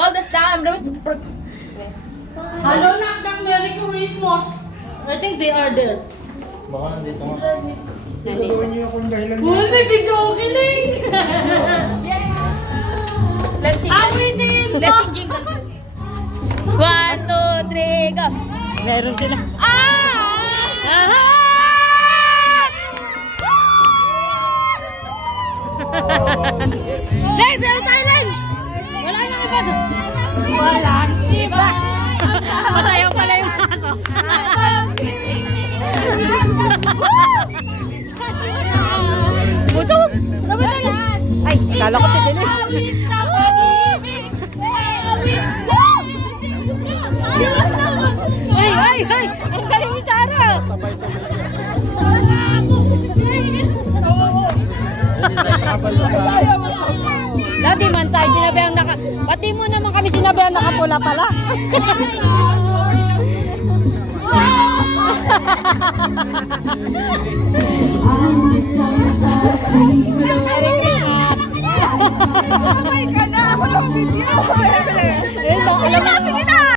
all the time. Hello, Nakdak. Merry Christmas. I think they are there. Baka nandito nga. Gagawin niyo akong dahilan. Uy, may video ko kiling. Let's sing. Awitin mo. Let's sing jingle. 1, 2, 3, go. Meron sila. Let's go, Thailand! Wala nang iba. Walang iba. Masayaw pala yung aso. Buto! Ay, kala ko si Dili. Ay! Ang galing ni Sarah! Dati man tayo sinabihan pati mo naman kami sinabihan nakapula pala. Ay ka na! Walang video! Alam mo kasi